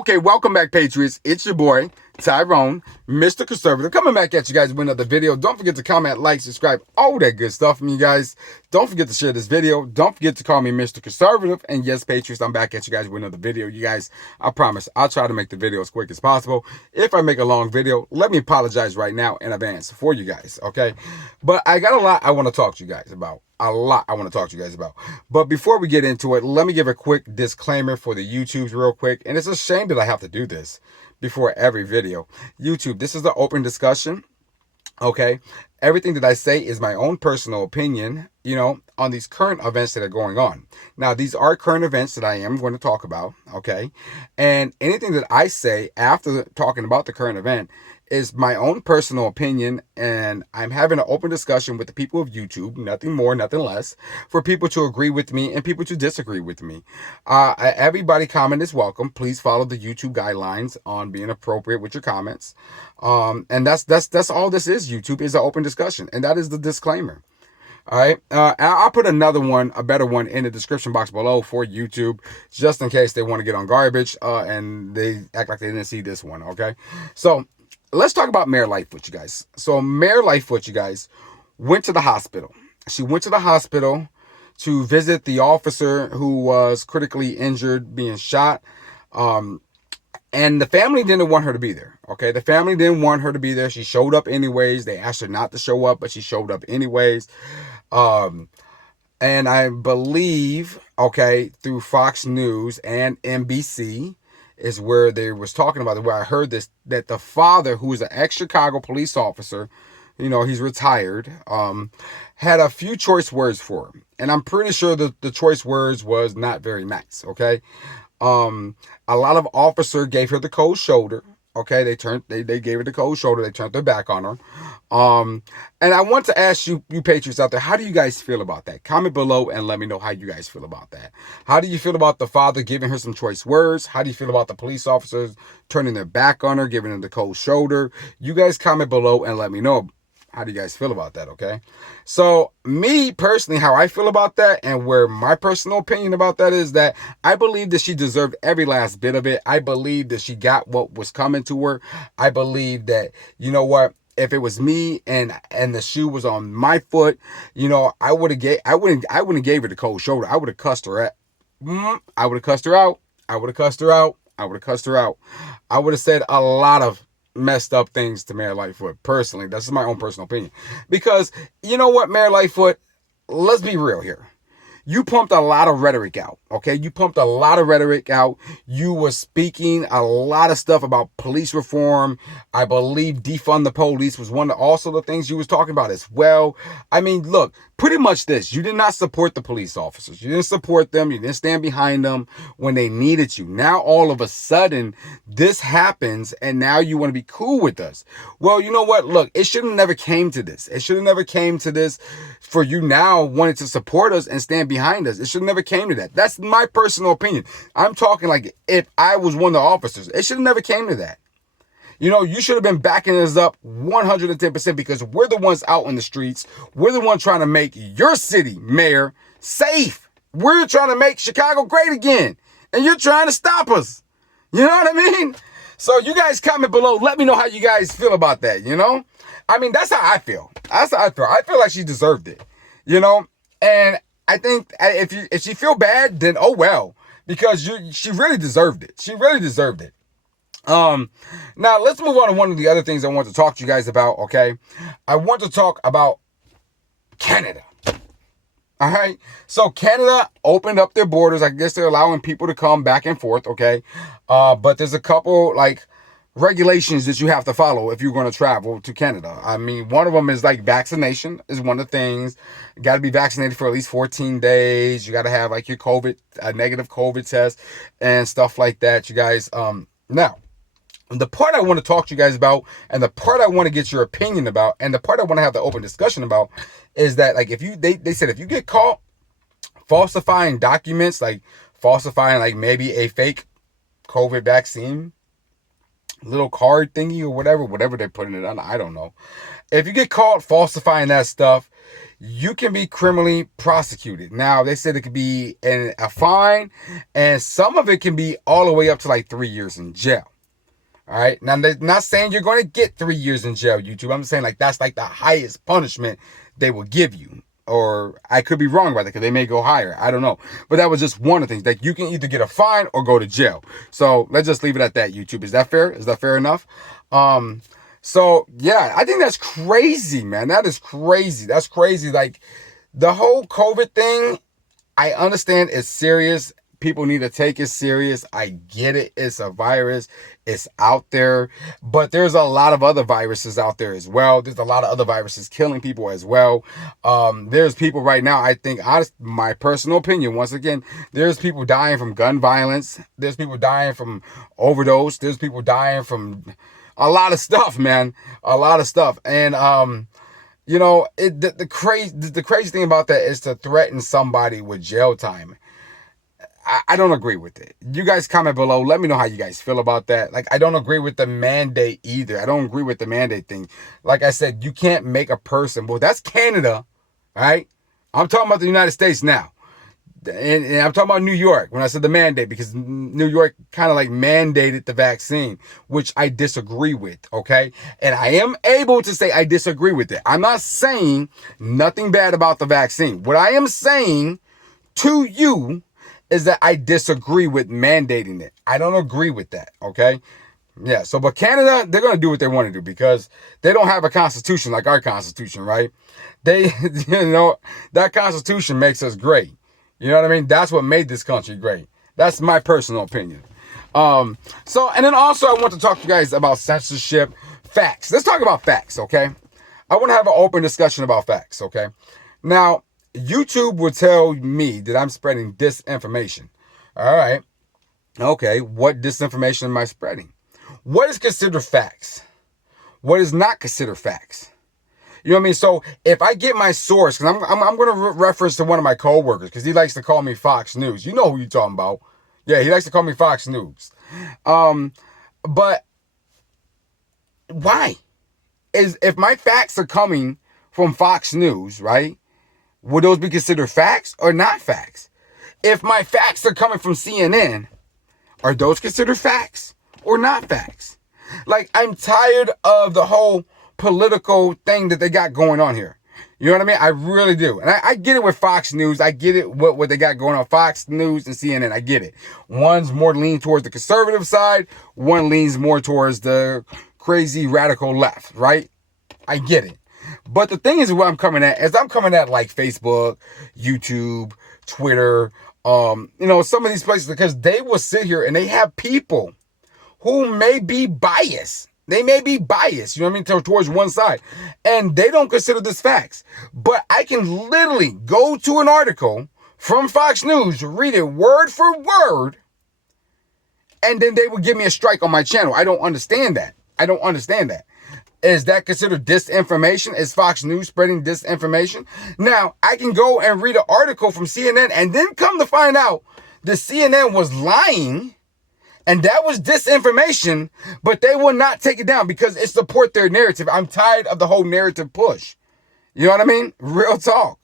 Okay, welcome back, Patriots. It's your boy, Tyrone, Mr. Conservative, coming back at you guys with another video. Don't forget to comment, like, subscribe, all that good stuff from you guys. Don't forget to share this video. Don't forget to call me Mr. Conservative. And yes, Patriots, I'm back at you guys with another video. You guys, I promise, I'll try to make the video as quick as possible. If I make a long video, let me apologize right now in advance for you guys, okay? But I got a lot I want to talk to you guys about. But before we get into it, let me give a quick disclaimer for the YouTubes real quick. And it's a shame that I have to do this before every video. YouTube, this is the open discussion. Okay. Everything that I say is my own personal opinion, on these current events that are going on. Now, these are current events that I am going to talk about. Okay. And anything that I say after talking about the current event is my own personal opinion, and I'm having an open discussion with the people of YouTube, nothing more, nothing less, for people to agree with me and people to disagree with me. Everybody comment is welcome. Please follow the YouTube guidelines on being appropriate with your comments. And that's all this is. YouTube is an open discussion, and that is the disclaimer. All right. I'll put another one, a better one, in the description box below for YouTube, just in case they want to get on garbage and they act like they didn't see this one. Okay. So let's talk about Mayor Lightfoot, you guys. So Mayor Lightfoot, you guys, went to the hospital. She went to the hospital to visit the officer who was critically injured, being shot. And the family didn't want her to be there. Okay, the family didn't want her to be there. She showed up anyways. They asked her not to show up, but she showed up anyways. And I believe, okay, through Fox News and NBC is where they was talking about it, where I heard this, that the father, who is an ex-Chicago police officer, he's retired, had a few choice words for him. And I'm pretty sure that the choice words was not very nice, okay? A lot of officers gave her the cold shoulder. Okay, they gave her the cold shoulder. They turned their back on her. And I want to ask you Patriots out there, how do you guys feel about that? Comment below and let me know how you guys feel about that. How do you feel about the father giving her some choice words? How do you feel about the police officers turning their back on her, giving her the cold shoulder? You guys comment below and let me know. How do you guys feel about that, okay? So, me personally, how I feel about that and where my personal opinion about that is that I believe that she deserved every last bit of it. I believe that she got what was coming to her. I believe that, if it was me and the shoe was on my foot, I wouldn't have gave her the cold shoulder. I would have cussed her out. I would have cussed her out. I would have said a lot of messed up things to Mayor Lightfoot. Personally, that's my own personal opinion. Because you know what, Mayor Lightfoot, let's be real here. You pumped a lot of rhetoric out, okay? You pumped a lot of rhetoric out. You were speaking a lot of stuff about police reform. I believe defund the police was one of also the things you was talking about as well. I mean, look, pretty much this. You did not support the police officers. You didn't support them. You didn't stand behind them when they needed you. Now, all of a sudden, this happens, and now you want to be cool with us. Well, you know what? Look, it should have never came to this. It should have never came to this for you now wanting to support us and stand behind us. It should have never came to that. That's my personal opinion. I'm talking like if I was one of the officers. It should have never came to that. You should have been backing us up 110% because we're the ones out in the streets. We're the ones trying to make your city, Mayor, safe. We're trying to make Chicago great again. And you're trying to stop us. You know what I mean? So you guys comment below. Let me know how you guys feel about that, I mean, that's how I feel. That's how I feel. I feel like she deserved it, And I think if she feel bad, then oh well. Because she really deserved it. She really deserved it. Now let's move on to one of the other things I want to talk to you guys about, okay? I want to talk about Canada. All right. So Canada opened up their borders. I guess they're allowing people to come back and forth, okay? But there's a couple regulations that you have to follow if you're going to travel to Canada. I mean, one of them is vaccination is one of the things. You got to be vaccinated for at least 14 days. You got to have your a negative COVID test and stuff like that, you guys. Now, the part I want to talk to you guys about, and the part I want to get your opinion about, and the part I want to have the open discussion about is that they said if you get caught falsifying documents, falsifying maybe a fake COVID vaccine, little card thingy or whatever they're putting it on. I don't know. If you get caught falsifying that stuff, you can be criminally prosecuted. Now, they said it could be a fine, and some of it can be all the way up to like 3 years in jail. All right. Now, they're not saying you're going to get 3 years in jail, YouTube. I'm saying like that's like the highest punishment they will give you. Or I could be wrong about that because they may go higher. I don't know. But that was just one of the things. Like you can either get a fine or go to jail. So let's just leave it at that, YouTube. Is that fair? Is that fair enough? So yeah, I think that's crazy, man. That is crazy. That's crazy. Like the whole COVID thing, I understand it's serious. People need to take it serious. I get it. It's a virus. It's out there. But there's a lot of other viruses out there as well. There's a lot of other viruses killing people as well. There's people right now, I think, my personal opinion, once again, there's people dying from gun violence. There's people dying from overdose. There's people dying from a lot of stuff, man. A lot of stuff. And, you know, the crazy thing about that is to threaten somebody with jail time. I don't agree with it. You guys comment below. Let me know how you guys feel about that. Like, I don't agree with the mandate either. I don't agree with the mandate thing. Like I said, you can't make a person. Well, that's Canada, right? I'm talking about the United States now. And I'm talking about New York when I said the mandate, because New York kind of like mandated the vaccine, which I disagree with, okay? And I am able to say I disagree with it. I'm not saying nothing bad about the vaccine. What I am saying to you is that I disagree with mandating it. I don't agree with that, okay? Yeah, so but Canada, they're going to do what they want to do because they don't have a constitution like our constitution, right? They, you know, that constitution makes us great. You know what I mean? That's what made this country great. That's my personal opinion. So, and then also I want to talk to you guys about censorship, facts. Let's talk about facts, okay? I want to have an open discussion about facts, okay? Now, YouTube will tell me that I'm spreading disinformation. All right. Okay. What disinformation am I spreading? What is considered facts? What is not considered facts? You know what I mean? So if I get my source, because I'm going to reference to one of my coworkers because he likes to call me Fox News. You know who you're talking about. Yeah, he likes to call me Fox News. But why? If my facts are coming from Fox News, right? Would those be considered facts or not facts? If my facts are coming from CNN, are those considered facts or not facts? Like, I'm tired of the whole political thing that they got going on here. You know what I mean? I really do. And I get it with Fox News. I get it what they got going on. Fox News and CNN. I get it. One's more lean towards the conservative side. One leans more towards the crazy radical left, right? I get it. But the thing is what I'm coming at is I'm coming at like Facebook, YouTube, Twitter, you know, some of these places because they will sit here and they have people who may be biased. They may be biased, you know what I mean, towards one side. And they don't consider this facts. But I can literally go to an article from Fox News, read it word for word, and then they will give me a strike on my channel. I don't understand that. I don't understand that. Is that considered disinformation? Is Fox News spreading disinformation? Now, I can go and read an article from CNN and then come to find out that CNN was lying and that was disinformation, but they will not take it down because it supports their narrative. I'm tired of the whole narrative push. You know what I mean? Real talk.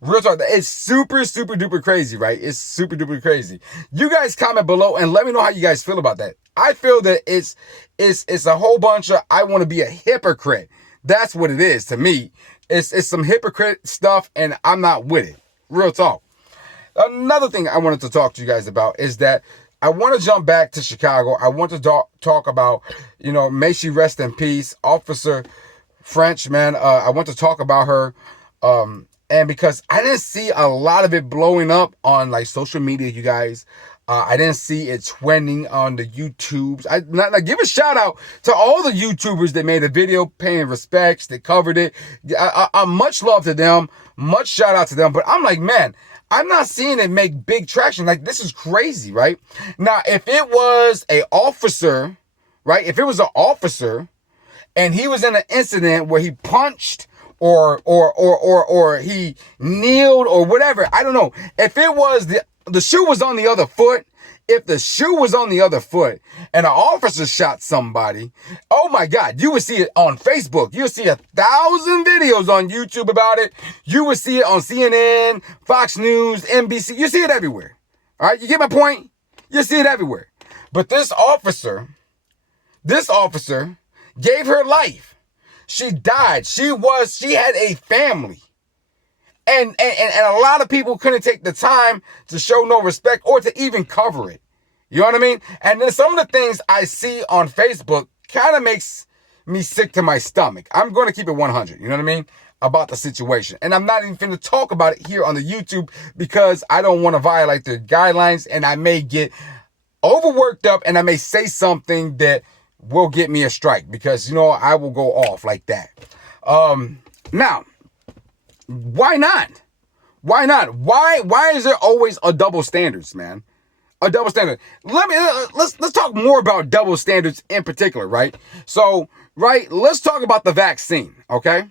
Real talk. It's super, super duper crazy, right? It's super duper crazy. You guys comment below and let me know how you guys feel about that. I feel that it's a whole bunch of, I want to be a hypocrite. That's what it is to me. It's some hypocrite stuff and I'm not with it. Real talk. Another thing I wanted to talk to you guys about is that I want to jump back to Chicago. I want to talk about, you know, may she rest in peace, Officer French, man. I want to talk about her. And because I didn't see a lot of it blowing up on like social media, you guys. I didn't see it trending on the YouTubes. I give a shout out to all the YouTubers that made a video paying respects, that covered it. Much love to them. Much shout out to them. But I'm like, man, I'm not seeing it make big traction. Like, this is crazy, right? Now, if it was an officer, right? If it was an officer and he was in an incident where he punched or he kneeled or whatever, I don't know. If it was the shoe was on the other foot If the shoe was on the other foot and an officer shot somebody, oh my God, you would see it on Facebook. You would see 1,000 videos on YouTube about it. You would see it on CNN, Fox News, NBC. You see it everywhere. All right, you get my point? You see it everywhere. But this officer gave her life. She died. She had a family. And a lot of people couldn't take the time to show no respect or to even cover it. You know what I mean? And then some of the things I see on Facebook kind of makes me sick to my stomach. I'm going to keep it 100, you know what I mean, about the situation. And I'm not even going to talk about it here on the YouTube because I don't want to violate the guidelines, and I may get overworked up and I may say something that will get me a strike because, you know, I will go off like that. Now, why not? Why not? Why is there always a double standards, man? A double standard. Let's talk more about double standards in particular, right? So, right, let's talk about the vaccine, okay?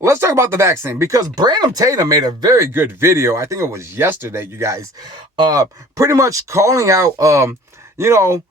Let's talk about the vaccine because Brandon Tatum made a very good video. I think it was yesterday, you guys, pretty much calling out, Biden,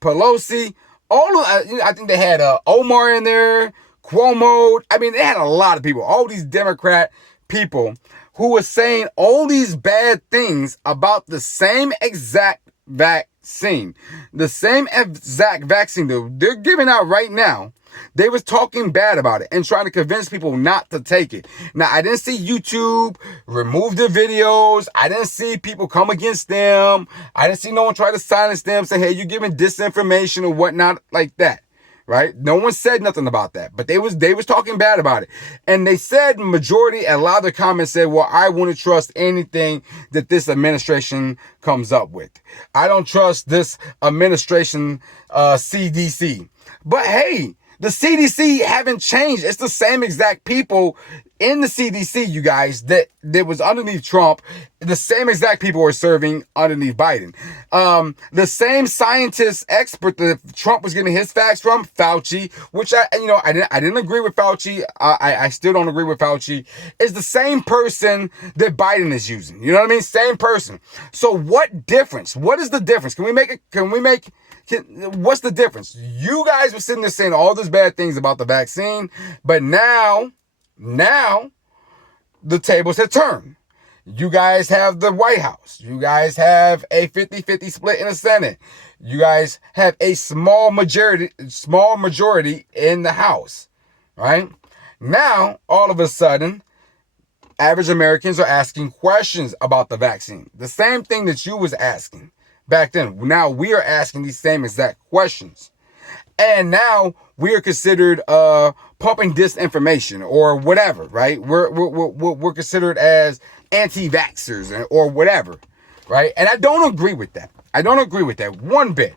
Pelosi, all of, I think they had Omar in there, Cuomo. I mean, they had a lot of people, all these Democrat people who were saying all these bad things about the same exact vaccine. The same exact vaccine that they're giving out right now. They was talking bad about it and trying to convince people not to take it. Now, I didn't see YouTube remove the videos. I didn't see people come against them. I didn't see no one try to silence them, say, hey, you're giving disinformation or whatnot like that. Right? No one said nothing about that, but they was talking bad about it. And they said majority, a lot of the comments said, well, I wouldn't trust anything that this administration comes up with. I don't trust this administration, CDC. But hey, the CDC haven't changed. It's the same exact people in the CDC, you guys, that was underneath Trump. The same exact people are serving underneath Biden. The same scientist expert that Trump was getting his facts from, Fauci, which I didn't agree with Fauci. I still don't agree with Fauci. Is the same person that Biden is using. You know what I mean? Same person. So what difference? What is the difference? What's the difference? You guys were sitting there saying all these bad things about the vaccine, but now the tables have turned. You guys have the White House. You guys have a 50-50 split in the Senate. You guys have a small majority in the House, right? Now, all of a sudden, average Americans are asking questions about the vaccine. The same thing that you was asking back then. Now we are asking these same exact questions. And now we are considered pumping disinformation or whatever, right? We're considered as anti-vaxxers or whatever, right? And I don't agree with that. I don't agree with that one bit.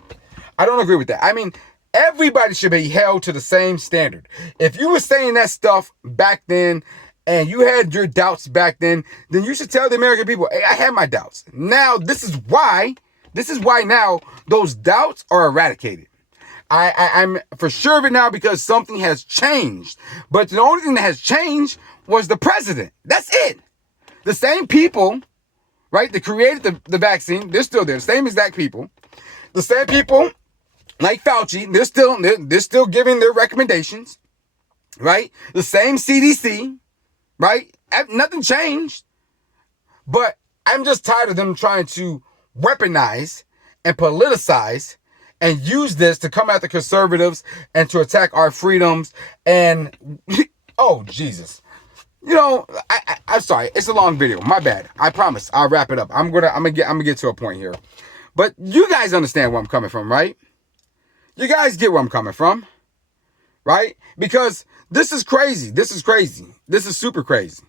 I don't agree with that. I mean, everybody should be held to the same standard. If you were saying that stuff back then and you had your doubts back then you should tell the American people, hey, I had my doubts. Now, this is why now those doubts are eradicated. I'm for sure of it now because something has changed. But the only thing that has changed was the president. That's it. The same people, right, that created the vaccine, they're still there. The same exact people. The same people like Fauci, they're still giving their recommendations, right? The same CDC, right? Nothing changed. But I'm just tired of them trying to weaponize and politicize and use this to come at the conservatives and to attack our freedoms. And oh Jesus, I'm sorry, it's a long video. My bad. I promise I'll wrap it up. I'm gonna get to a point here, but you guys understand where I'm coming from, right? You guys get where I'm coming from, right? Because this is crazy. This is super crazy.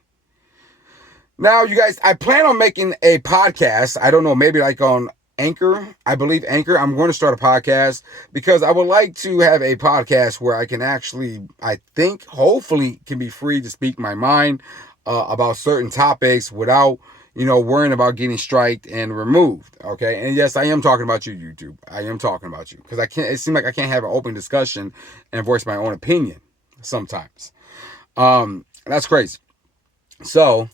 Now, you guys, I plan on making a podcast. I don't know, maybe like on Anchor. I believe Anchor. I'm going to start a podcast because I would like to have a podcast where I can actually, I think, hopefully can be free to speak my mind about certain topics without, worrying about getting striked and removed. Okay. And yes, I am talking about you, YouTube. I am talking about you because it seems like I can't have an open discussion and voice my own opinion sometimes. That's crazy. So,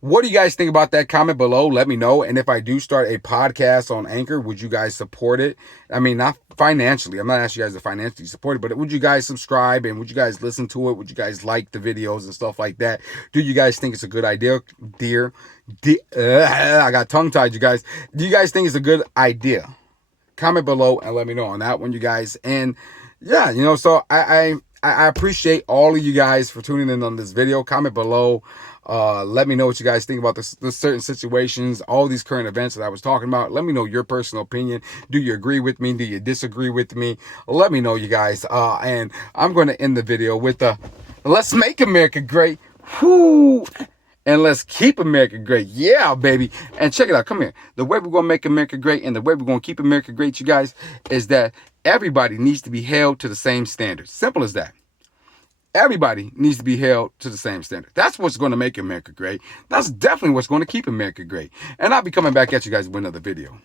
What do you guys think about that? Comment below. Let me know. And if I do start a podcast on Anchor, would you guys support it? I mean, not financially. I'm not asking you guys to financially support it, but would you guys subscribe and would you guys listen to it? Would you guys like the videos and stuff like that? Do you guys think it's a good idea? I got tongue-tied, you guys. Do you guys think it's a good idea? Comment below and let me know on that one, you guys. And yeah, you know, so I appreciate all of you guys for tuning in on this video. Comment below. Let me know what you guys think about the certain situations, all these current events that I was talking about. Let me know your personal opinion. Do you agree with me? Do you disagree with me? Let me know, you guys. And I'm going to end the video with let's make America great. Whoo! And let's keep America great. Yeah, baby. And check it out. Come here. The way we're going to make America great and the way we're going to keep America great, you guys, is that everybody needs to be held to the same standards. Simple as that. Everybody needs to be held to the same standard. That's what's going to make America great. That's definitely what's going to keep America great. And I'll be coming back at you guys with another video.